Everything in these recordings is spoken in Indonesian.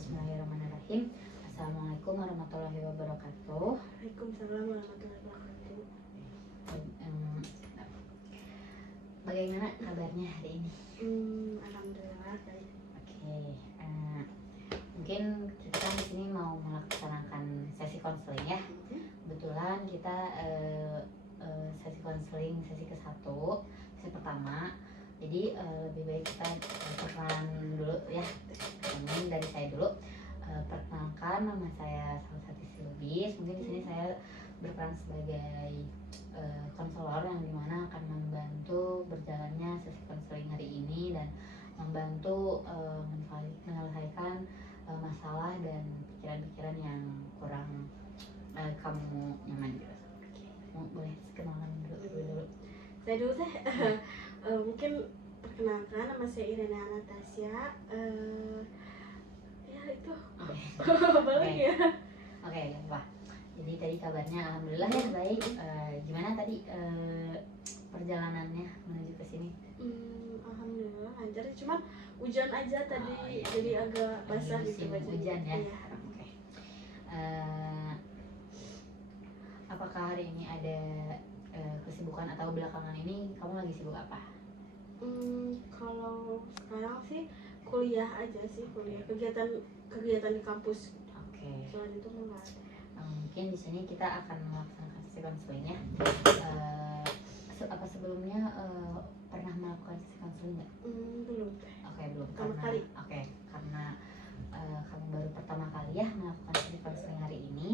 Bismillahirrahmanirrahim. Assalamualaikum warahmatullahi wabarakatuh. Waalaikumsalam warahmatullahi wabarakatuh. Em, Bagaimana kabarnya hari ini? Alhamdulillah baik. Oke, mungkin kita kan di sini mau melaksanakan sesi konseling ya. Kebetulan kita sesi konseling sesi ke-1, sesi pertama. Jadi lebih baik kita perkenalan dulu ya. Ini dari saya dulu. Perkenalkan, nama saya Salsati Silubis. Mungkin di sini saya berperan sebagai konselor yang dimana akan membantu berjalannya sesi konseling hari ini dan membantu menyelesaikan masalah dan pikiran-pikiran yang kurang kamu nyaman gitu. Boleh kenalan dulu. Saya dulu teh mungkin perkenalkan, nama saya Irena Anastasia. Ya itu. Balik ya. Oke, wah. Jadi tadi kabarnya alhamdulillah ya baik. Gimana tadi perjalanannya menuju ke sini? Alhamdulillah lancar, cuma hujan aja tadi, iya. jadi agak basah Musim gitu bajunya. hujan ya. Iya. Oke. Apakah hari ini ada kesibukan atau belakangan ini kamu lagi sibuk apa? Kalau sekarang sih kuliah aja sih, kegiatan di kampus. Oke. Selain itu enggak ada. Mungkin di sini kita akan melaksanakan sesi konseling ya. Apa sebelumnya pernah melakukan sesi konseling nggak? Belum. Oke, belum. Pertama kali. Oke, karena kamu baru pertama kali ya melakukan sesi konseling hari ini.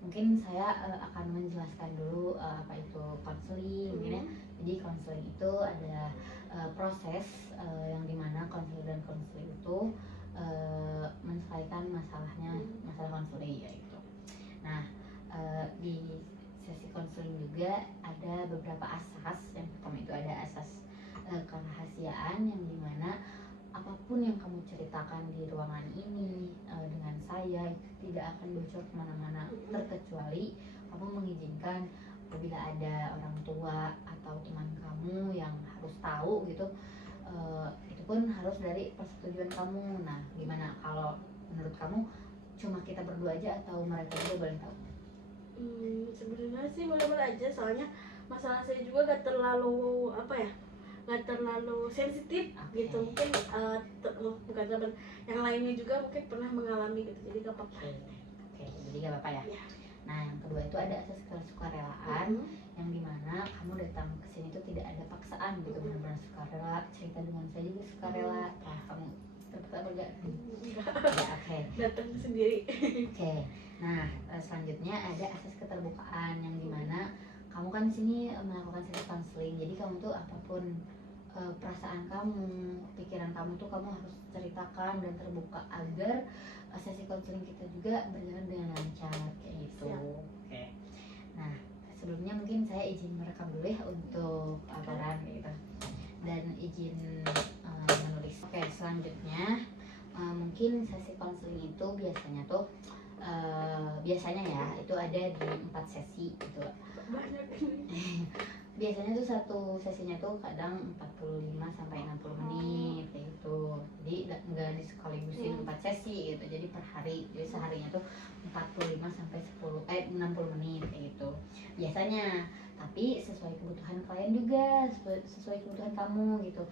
Mungkin saya akan menjelaskan dulu apa itu konseling, mungkin ya. Jadi konseling itu ada proses yang dimana konselor dan konseling itu menyelesaikan masalah konseling yaitu. Nah, di sesi konseling juga ada beberapa asas. Yang pertama itu ada asas kerahasiaan, yang dimana apapun yang kamu ceritakan di ruangan ini dengan saya itu tidak akan bocor kemana-mana, terkecuali kamu mengizinkan apabila ada orang tua atau teman kamu yang harus tahu gitu. Itu pun harus dari persetujuan kamu. Nah, gimana kalau menurut kamu cuma kita berdua aja atau mereka juga boleh tahu? Sebenarnya sih boleh-boleh aja, soalnya masalah saya juga gak terlalu gak terlalu sensitif gitu. Mungkin bukan teman yang lainnya juga mungkin pernah mengalami gitu, jadi gak apa-apa. Oke, jadi gak apa-apa ya. Ya. Nah, yang kedua itu ada asas kesukarelaan, yang dimana kamu datang ke sini itu tidak ada paksaan gitu, benar-benar sukarela, cerita dengan saya juga sukarela. Nah, kamu terpaksa enggak? Ya, oke. Datang sendiri. Oke. Nah, selanjutnya ada asas keterbukaan, yang dimana kamu kan di sini melakukan sesi konseling, jadi kamu tuh apapun perasaan kamu, pikiran kamu tuh kamu harus ceritakan dan terbuka agar sesi konseling kita juga berjalan dengan lancar kayak gitu. Oke. Nah, sebelumnya mungkin saya izin merekam dulu ya untuk laporan gitu dan izin menulis. Oke, selanjutnya mungkin sesi konseling itu biasanya ya itu ada di 4 sesi gitu. Banyak. Biasanya tuh satu sesinya tuh kadang 45 sampai 60 menit kayak gitu. Jadi enggak disekaligusin 4 sesi gitu. Jadi per hari, jadi seharinya tuh 45 sampai 60 menit kayak gitu. Biasanya, tapi sesuai kebutuhan klien juga, sesuai kebutuhan kamu gitu.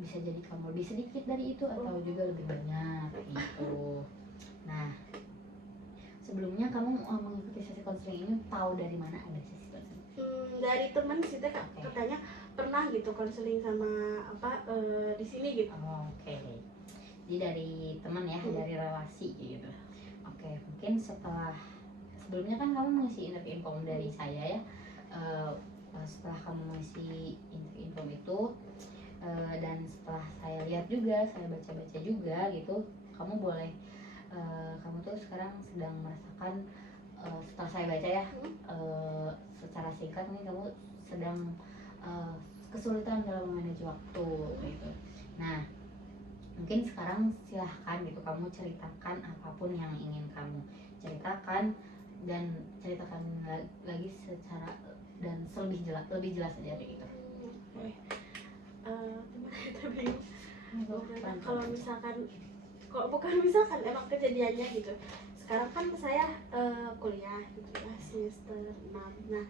Bisa jadi kamu lebih sedikit dari itu atau juga lebih banyak gitu. Nah, sebelumnya kamu mengikuti sesi konseling ini tahu dari mana ada sesi konseling? Dari teman sih teh, katanya pernah gitu konseling sama di sini gitu. Oke. Jadi dari teman ya, dari relasi gitu. Oke, mungkin sebelumnya kan kamu mengisi info dari saya ya. Setelah kamu mengisi info itu dan setelah saya lihat juga, saya baca-baca juga gitu, kamu tuh sekarang sedang merasakan, setelah saya baca ya, secara singkat nih kamu sedang kesulitan dalam memanage waktu gitu. Nah, mungkin sekarang silahkan gitu kamu ceritakan apapun yang ingin kamu ceritakan dan ceritakan lagi secara dan lebih jelas aja kayak gitu. Gimana kita bingung. Kalau misalkan, kalau bukan misalkan emang kejadiannya gitu. Sekarang kan saya kuliah gitu ya, semester 6. Nah,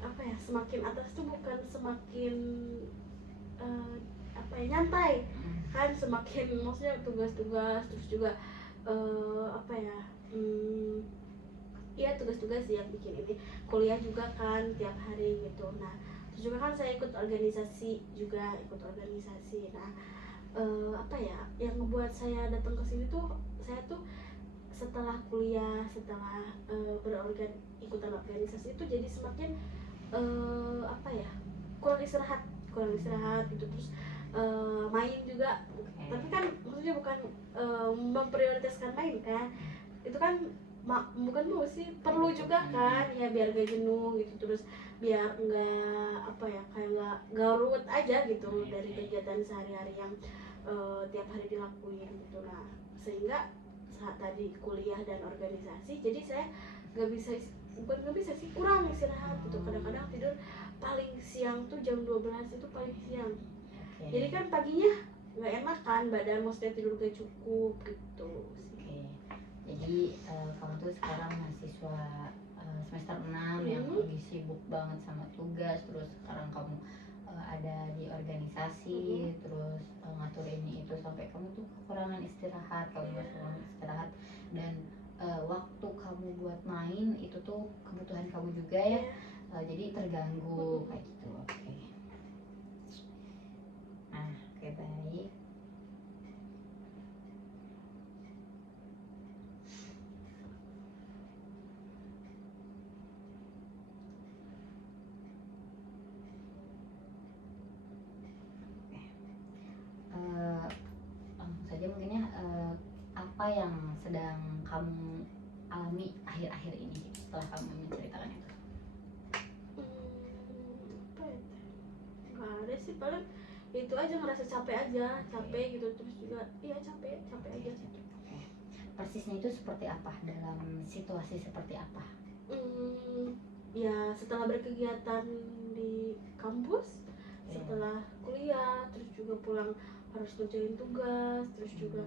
apa ya, semakin atas tuh bukan semakin apa ya, nyantai kan, semakin maksudnya tugas-tugas, terus juga apa ya, iya tugas-tugas yang bikin ini, kuliah juga kan tiap hari gitu. Nah terus juga kan saya ikut organisasi juga, nah apa ya yang membuat saya datang ke sini tuh, saya tuh setelah kuliah, setelah ikutan organisasi itu jadi semakin apa ya, kurang istirahat gitu. Terus main juga, tapi kan maksudnya bukan memprioritaskan main kan, itu kan bukan mau sih, perlu juga kan ya, biar gak jenuh gitu, terus biar nggak apa ya, kayak nggak garut aja gitu dari kegiatan sehari-hari yang tiap hari dilakuin gitu. Nah sehingga saat tadi kuliah dan organisasi, jadi saya nggak bisa sih, kurang istirahat gitu. Kadang-kadang tidur paling siang tuh jam 12 itu paling siang. Jadi kan paginya nggak enak kan badan, maksudnya tidur gak cukup gitu sih. Jadi kamu tuh sekarang mahasiswa semester 6 yang lagi sibuk banget sama tugas, terus sekarang kamu ada di organisasi, terus ngatur ini itu, sampai kamu tuh kekurangan istirahat, dan waktu kamu buat main itu tuh kebutuhan kamu juga ya, jadi terganggu kayak gitu. Nah, baik. Langsung saja mungkin ya, apa yang sedang kamu alami akhir-akhir ini setelah kamu menceritakan itu? Apa ya, nggak ada sih, paling itu aja, ngerasa capek aja, capek gitu. Terus juga iya capek aja gitu. Persisnya itu seperti apa, dalam situasi seperti apa? Ya setelah berkegiatan di kampus, setelah kuliah, terus juga pulang harus ngerjain tugas, terus juga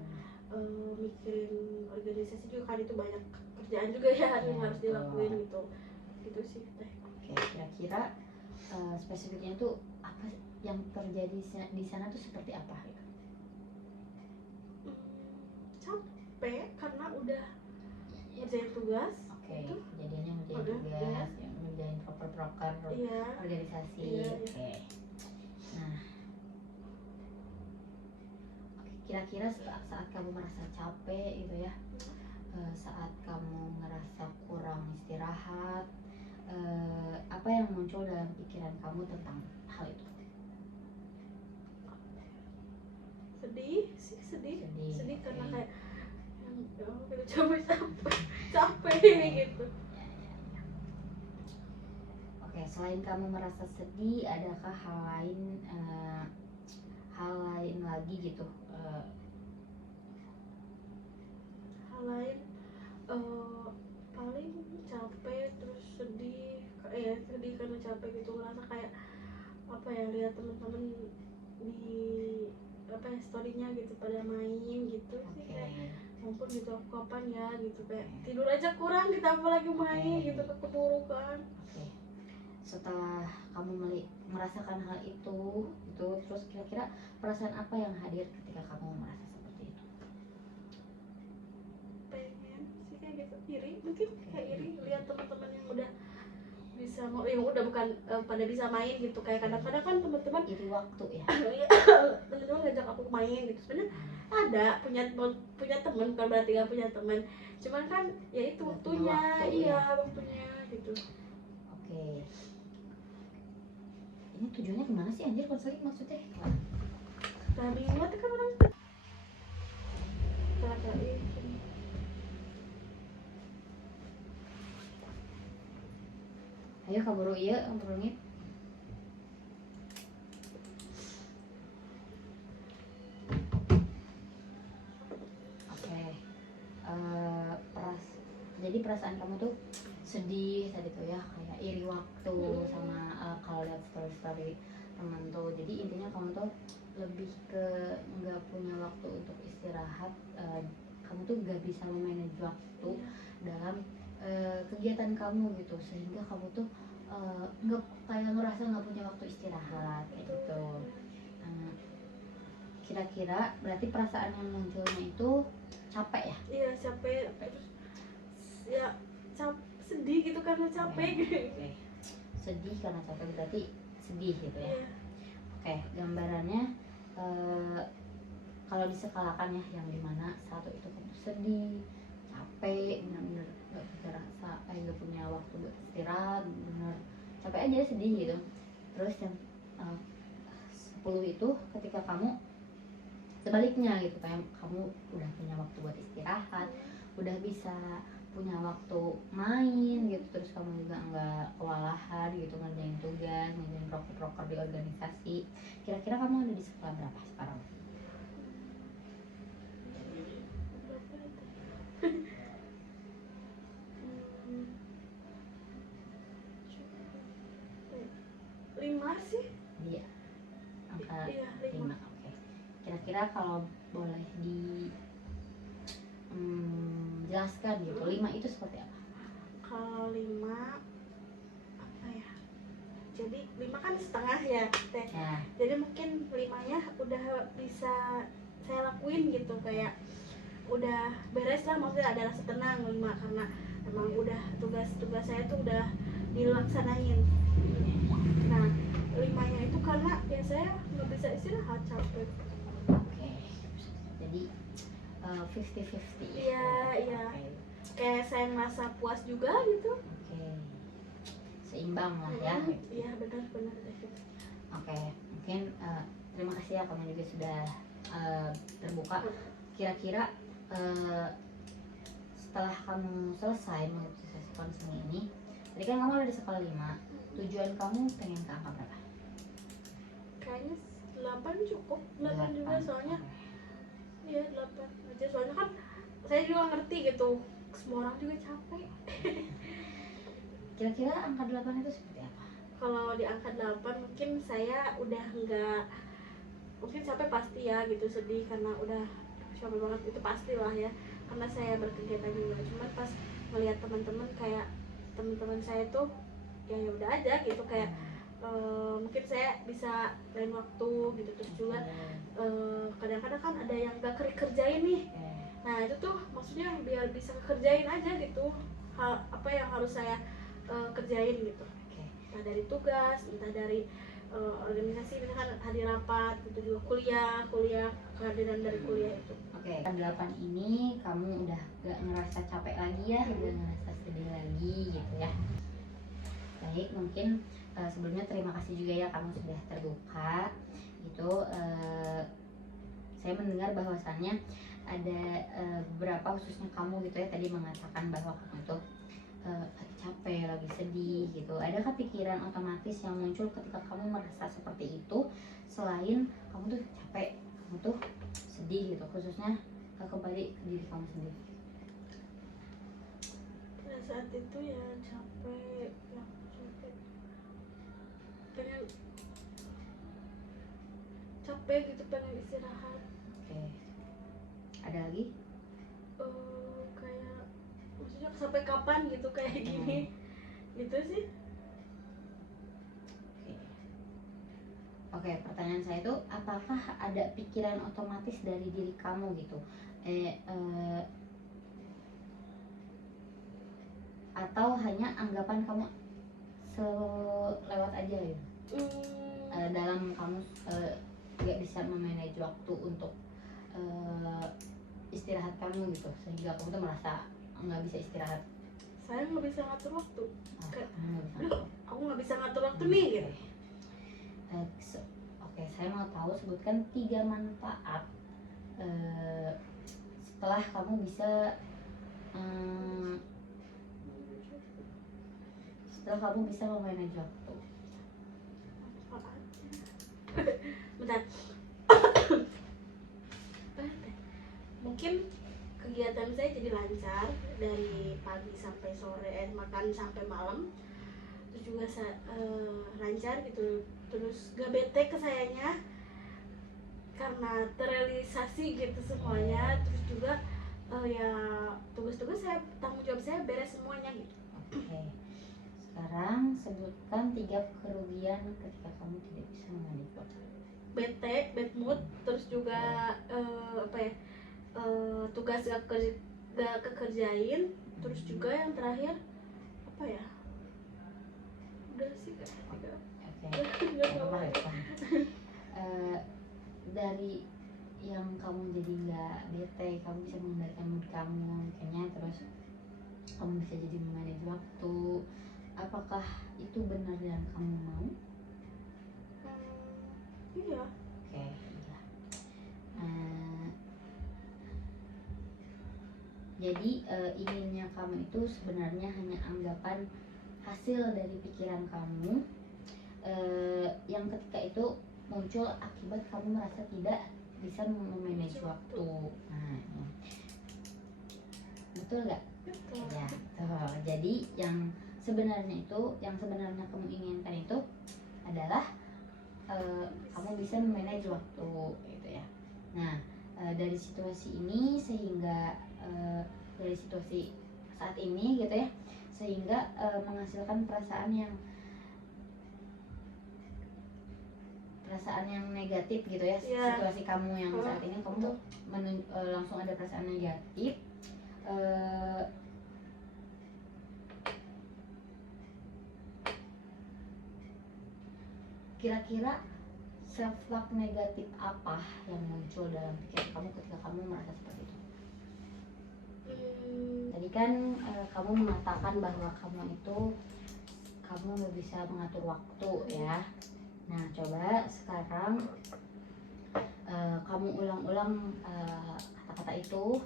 mikirin organisasi juga kan, itu banyak kerjaan juga ya yang harus dilakuin gitu sih teh. Kira-kira spesifiknya tuh apa yang terjadi di sana tuh seperti apa gitu? Capek karena udah ngerjain tugas. Itu kejadiannya ngerjain tugas, yang ngerjain proker organisasi. Nah, kira-kira saat kamu merasa capek gitu ya, saat kamu ngerasa kurang istirahat, apa yang muncul dalam pikiran kamu tentang hal itu? Sedih karena kayak capek gitu. Selain kamu merasa sedih, adakah hal lain lagi gitu? Hal lain paling capek, terus sedih karena capek gitu, ngerasa kayak apa ya, lihat teman-teman di apa ya, storynya gitu pada main gitu sih, kayak ampun gitu, aku kapan ya gitu, kayak tidur aja kurang kita apalagi main gitu, keburu kan. Setelah kamu merasakan hal itu terus kira-kira perasaan apa yang hadir ketika kamu merasa seperti itu? Pengen sih kayak gitu, iri mungkin, kayak iri lihat teman-teman yang udah bisa yang udah bukan pada bisa main gitu. Kayak kadang-kadang kan teman-teman iri waktu ya. teman-teman ngajak aku main gitu, sebenarnya ada punya teman, bukan berarti gak punya teman, cuman kan ya itu waktunya, waktunya gitu. Ini tujuannya kemana sih anjir konseling maksudnya? Kami buat kan orang ayo kaburu iya ngobrolin. Jadi perasaan kamu tuh sedih tadi tuh ya, kayak iri waktu sama kalau lihat story temen tuh. Jadi intinya kamu tuh lebih ke nggak punya waktu untuk istirahat, kamu tuh nggak bisa memanage waktu dalam kegiatan kamu gitu, sehingga kamu tuh nggak kayak ngerasa nggak punya waktu istirahat kayak gitu. Nah, kira-kira berarti perasaan yang munculnya itu capek ya? Iya capek, terus ya sedih gitu karena capek. Oke. Sedih karena capek berarti sedih gitu ya. Iya. Oke, gambarannya kalau diskalakan ya, yang dimana satu itu kamu sedih, capek, benar-benar nggak bisa rasa, nggak punya waktu buat istirahat, benar capek aja sedih gitu. Terus yang 10 itu ketika kamu sebaliknya gitu, kayak kamu udah punya waktu buat istirahat, udah bisa punya waktu main gitu, terus kamu juga nggak kewalahan gitu ngerjain tugas, ngerjain proker-proker di organisasi. Kira-kira kamu ada di skala berapa sekarang? Lima sih. Iya, angka Iya, 5. Oke. Kira-kira kalau boleh di jelaskan gitu, 5 itu seperti apa? Kalau 5 apa ya? Jadi 5 kan setengah ya, Teh. Ya. Jadi mungkin 5-nya udah bisa saya lakuin gitu, kayak udah beres lah, maksudnya ada rasa tenang 5 karena emang udah tugas-tugas saya tuh udah dilaksanain. Nah, 5-nya itu karena ya saya nggak bisa istirahat, capek. Oke. Jadi 50-50. Iya, iya. Oke. Kayak saya merasa puas juga gitu. Oke. Seimbang lah ya. Iya, benar-benar. Oke, mungkin terima kasih ya, kamu juga sudah terbuka. Kira-kira setelah kamu selesai mengikuti sesi konseling ini, tadi kan kamu ada di skala 5, tujuan kamu pengen ke angka berapa? Kayaknya 8 cukup, 8 juga soalnya. Iya 8 aja, soalnya kan saya juga ngerti gitu, semua orang juga capek. Kira-kira angka 8 itu seperti apa? Kalau di angka 8 mungkin saya udah enggak, mungkin capek pasti ya gitu, sedih karena udah capek banget, itu pastilah ya, karena saya berkegiatan juga. Cuman pas melihat teman-teman, kayak teman-teman saya tuh ya udah aja gitu, kayak mungkin saya bisa lain waktu gitu. Terus juga kadang-kadang kan ada yang gak kerjain nih. Nah itu tuh maksudnya biar bisa kerjain aja gitu hal apa yang harus saya kerjain gitu. Entah dari tugas, entah dari organisasi, misalkan hadir rapat gitu, juga kuliah kehadiran dari kuliah itu. Oke, 8 ini kamu udah gak ngerasa capek lagi ya, udah ngerasa sedih lagi gitu ya. Baik, mungkin sebelumnya terima kasih juga ya kamu sudah terbuka gitu. Saya mendengar bahwasannya ada beberapa, khususnya kamu gitu ya, tadi mengatakan bahwa kamu tuh lagi capek, lagi sedih gitu. Adakah pikiran otomatis yang muncul ketika kamu merasa seperti itu, selain kamu tuh capek, kamu tuh sedih gitu, khususnya kembali ke diri kamu sendiri? Pada saat itu ya capek, pengen capek gitu, pengen istirahat. Oke. Ada lagi? Kayak maksudnya sampai kapan gitu kayak gini gitu sih. Oke, pertanyaan saya itu, apakah ada pikiran otomatis dari diri kamu gitu, atau hanya anggapan kamu selewat aja ya, dalam kamu nggak bisa memanage waktu untuk istirahat kamu gitu, sehingga kamu tuh merasa nggak bisa istirahat? Saya nggak bisa ngatur waktu. Aku nggak bisa ngatur waktu nih gitu. Oke, saya mau tahu, sebutkan 3 manfaat setelah kamu bisa memanage waktu. Bentar. Mungkin kegiatan saya jadi lancar dari pagi sampai sore, makan sampai malam. Terus juga lancar gitu, terus gak bete ke sayanya. karena terrealisasi gitu semuanya, terus juga ya tugas-tugas saya, tanggung jawab saya beres semuanya gitu. Oke. Sekarang sebutkan 3 kerugian ketika kamu tidak bisa memanage waktu. Bete, bad mood, terus juga apa ya, tugas gak kekerjain, terus juga yang terakhir apa ya, udah sih kak, tiga. Oke. Nggak apa-apa. Eh, dari yang kamu jadi nggak bete, kamu bisa mengendalikan mood kamu kayaknya, terus kamu bisa jadi memanage waktu. Apakah itu benar yang kamu mau? Iya. Oke, iya. Eh, jadi inginnya kamu itu sebenarnya hanya anggapan hasil dari pikiran kamu yang ketika itu muncul akibat kamu merasa tidak bisa memanage waktu. Nah, ya. Betul nggak? Betul. Ya, tuh. Jadi yang sebenarnya kamu inginkan itu adalah kamu bisa memanage waktu, gitu ya. Nah, dari situasi ini sehingga dari situasi saat ini, gitu ya, sehingga menghasilkan perasaan yang negatif, gitu ya. Yeah. Situasi kamu yang saat ini kamu Betul. langsung ada perasaan negatif. Kira-kira self love negatif apa yang muncul dalam pikiran kamu ketika kamu merasa seperti itu? Tadi kan kamu mengatakan bahwa kamu nggak bisa mengatur waktu, ya. Nah, coba sekarang kamu ulang-ulang kata-kata itu.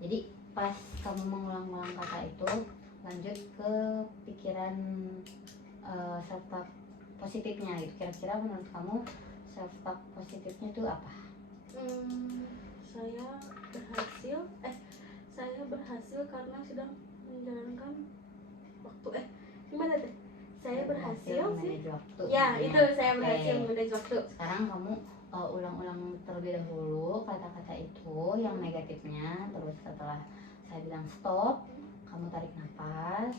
Jadi pas kamu mengulang-ulang kata itu, lanjut ke pikiran self talk positifnya gitu. Kira-kira menurut kamu self talk positifnya itu apa? Saya berhasil karena sedang menjalankan waktu. Gimana deh? Saya berhasil sih. Waktu. Ya, itu saya berhasil memanage waktu. Sekarang kamu ulang-ulang terlebih dahulu kata-kata itu yang negatifnya, terus setelah saya bilang stop, kamu tarik nafas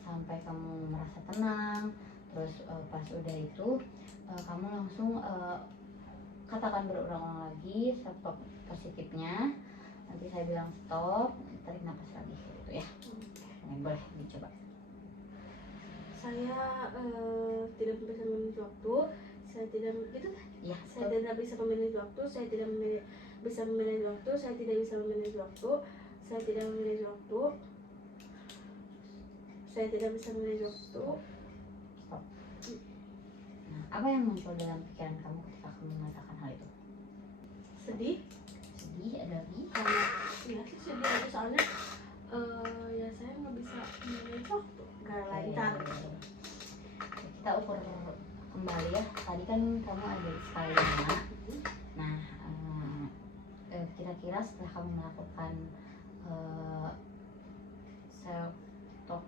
sampai kamu merasa tenang. Terus pas udah itu kamu langsung katakan berulang-ulang lagi self talk positifnya. Nanti saya bilang stop, tarik nafas lagi, gitu ya. Boleh dicoba. Saya tidak bisa memanage waktu. Saya tidak gitu kan? Ya, saya tidak bisa memanage waktu. Saya tidak bisa memanage waktu. Saya tidak bisa memanage waktu. Saya tidak memanage waktu. Saya tidak bisa memanage waktu. Stop. Nah, apa yang muncul dalam pikiran kamu ketika kamu mengatakan hal itu? Sedih. Ada lagi? Karena ya sih sedih aja, soalnya ya saya nggak bisa memanage waktu. Gak lancar. Kita ukur kembali ya. Tadi kan kamu ada skala 5. Nah, kira-kira setelah kamu melakukan self talk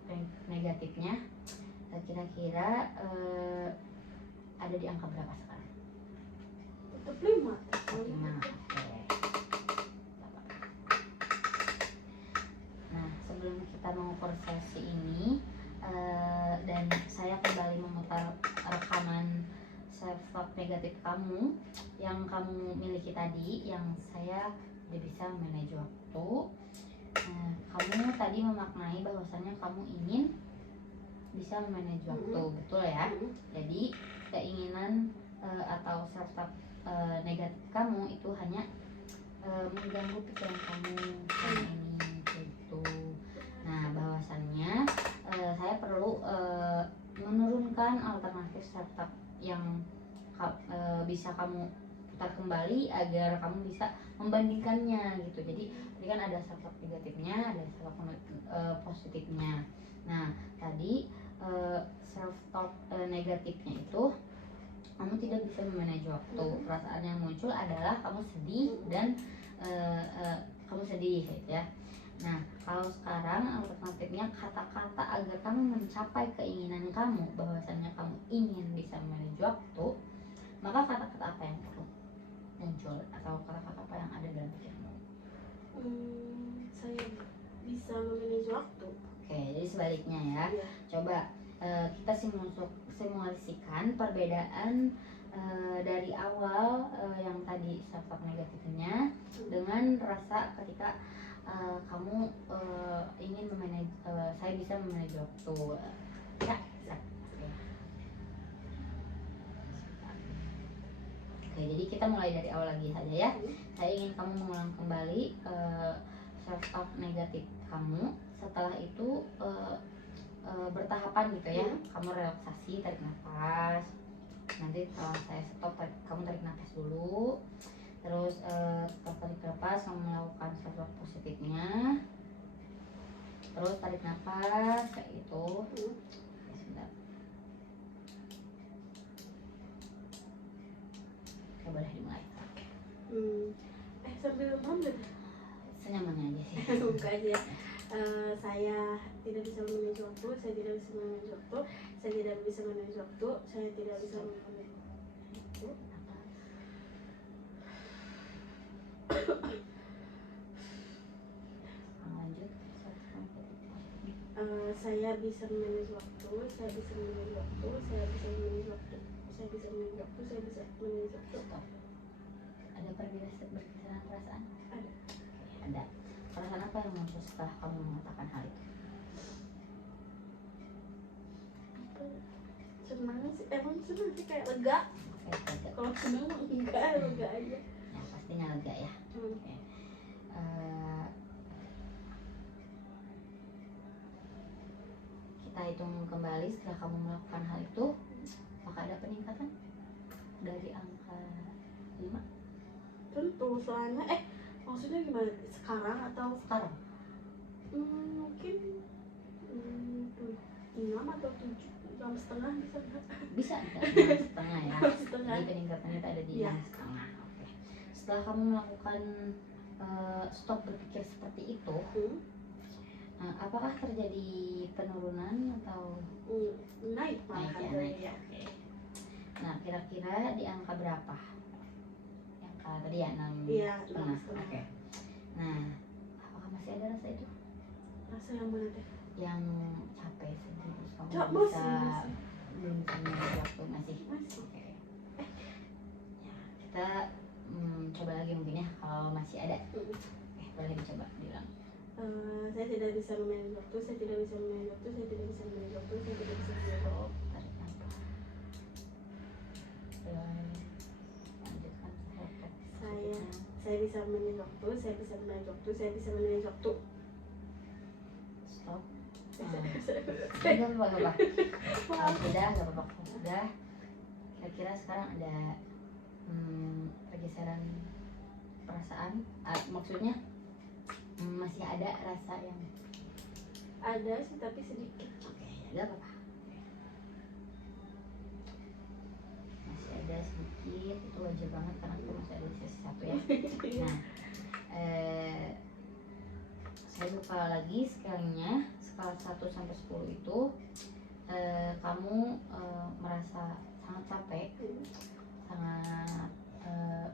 negatifnya, kira-kira ada di angka berapa sekarang? Tetap 5. Nah, sebelum kita mengukur sesi ini dan saya kembali memutar rekaman self talk negatif kamu yang kamu miliki tadi, yang saya tidak bisa manage waktu. Kamu tadi memaknai bahwasannya kamu ingin bisa manage waktu, betul ya? Jadi keinginan atau self talk negatif kamu itu hanya mengganggu pikiran kamu selama ini, gitu. Nah, bahwasannya saya perlu menurunkan alternatif self talk yang bisa kamu putar kembali agar kamu bisa membandingkannya, gitu. Jadi tadi kan ada self talk negatifnya, ada self talk positifnya. Nah, tadi self talk negatifnya itu kamu tidak bisa memanage waktu. Perasaan yang muncul adalah kamu sedih dan kamu sedih, gitu ya. Nah, kalau sekarang alternatifnya kata-kata agar kamu mencapai keinginan kamu, bahwasannya kamu ingin bisa memanage waktu, maka kata-kata apa yang perlu muncul atau kata-kata apa yang ada dalam pikiranmu? Saya bisa memanage waktu. Oke, jadi sebaliknya ya. Iya. Coba kita simulasikan perbedaan dari awal yang tadi self-talk negatifnya dengan rasa ketika kamu ingin memanage, saya bisa memanage waktu. Ya, bisa. Oke, jadi kita mulai dari awal lagi saja ya. Saya ingin kamu mengulang kembali self-talk negatif kamu. Setelah itu bertahapan gitu ya. Kamu relaksasi, tarik nafas. Nanti setelah saya stop, kamu tarik nafas dulu. Terus setelah tarik nafas, kamu melakukan self-talk positifnya. Terus tarik nafas kayak gitu. Sebentar. Oke, boleh dimulai. Sambil ngambil Senyamannya aja sih. buka aja. Saya tidak bisa memanage waktu, saya tidak bisa memanage waktu, saya tidak bisa memanage waktu, saya tidak bisa memanage waktu. Lanjut. Saya bisa memanage waktu, saya bisa memanage waktu, saya bisa memanage waktu, saya bisa memanage waktu, saya bisa memanage waktu. Stop. Ada berkesan perasaan? Ada. Oke, ada. Perasaan apa yang muncul setelah kamu mengatakan hal itu? Senang sih, emang senang sih, kayak lega. Oke, lega. Kalau senang enggak, lega aja. Ya, pastinya lega ya. Oke. Kita hitung kembali setelah kamu melakukan hal itu, apakah ada peningkatan dari angka 5? Tentu, soalnya maksudnya gimana? Sekarang atau Sekarang? mungkin 6 atau 7, 6,5 bisa nggak? Bisa enggak? 6,5 ya. 6,5. Jadi peningkatannya itu ada di Iya. 6,5. Oke. Setelah kamu melakukan stop berpikir seperti itu, apakah terjadi penurunan atau Naik naik ya? Naik ya. Oke. Nah, kira-kira di angka berapa? Yang tadi ya 6,5. Iya, Oke. Nah, apakah masih ada rasa itu? rasa yang mana teh? Yang capek sedih terus kamu Masih, belum masih. bisa mengatur waktu masih? Masih. Oke. Ya, kita coba lagi mungkin ya kalau masih ada. Boleh dicoba diulang. Saya tidak bisa memanage waktu, saya tidak bisa memanage waktu, saya tidak bisa memanage waktu, saya tidak bisa memanage waktu. Tarik nafas. Lanjutkan Saya bisa memanage waktu, saya bisa memanage waktu, saya bisa memanage waktu. stop. Saya- Enggak apa-apa. Sudah, enggak apa-apa. Sudah. Kira-kira sekarang ada pergeseran perasaan, maksudnya masih ada rasa yang Ada sih, tapi sedikit. oke, ya enggak apa-apa. Masih ada sedikit, itu wajar banget karena itu masih ada di sesi 1 ya. Nah, saya buka lagi skalanya, skala 1 sampai 10 itu kamu merasa sangat capek, sangat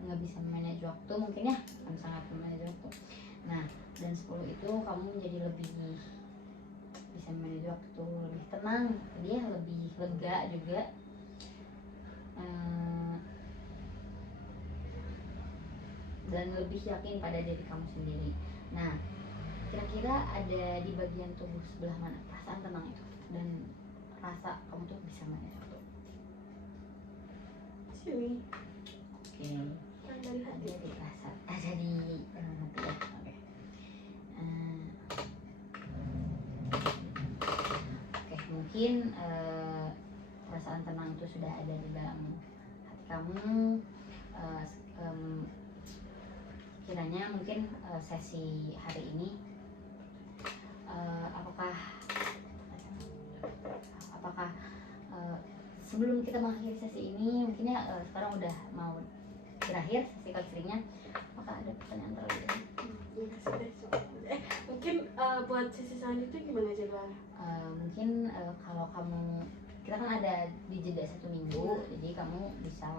nggak bisa manage waktu mungkin ya, kan sangat manage waktu. Nah, dan 10 itu kamu menjadi lebih bisa manage waktu, lebih tenang, dia lebih lega juga. Dan lebih yakin pada diri kamu sendiri. Nah, kira-kira ada di bagian tubuh sebelah mana perasaan tenang itu dan rasa kamu tuh bisa manage waktu? Sini. Oke. Yang dari hati. Ada di rasa, ada di hati ya. Oke. Oke, mungkin perasaan tenang itu sudah ada di dalam hati kamu. Kiranya mungkin sesi hari ini apakah sebelum kita mengakhiri sesi ini mungkin ya sekarang udah mau berakhir sesi konselingnya, maka ada pertanyaan terlebih dahulu. Mungkin buat sesi selanjutnya gimana coba? Mungkin kalau kamu, kita kan ada di jeda 1 minggu, jadi kamu bisa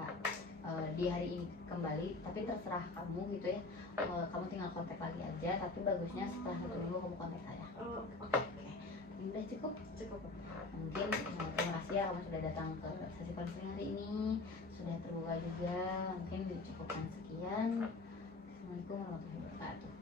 di hari ini kembali, tapi terserah kamu gitu ya. Kamu tinggal kontak lagi aja, tapi bagusnya setelah 1 minggu kamu kontak saya. Oke. Udah cukup. Mungkin terima kasih ya kamu sudah datang ke sesi konseling hari ini, sudah terbuka juga. Mungkin dicukupkan sekian. Assalamualaikum warahmatullahi wabarakatuh.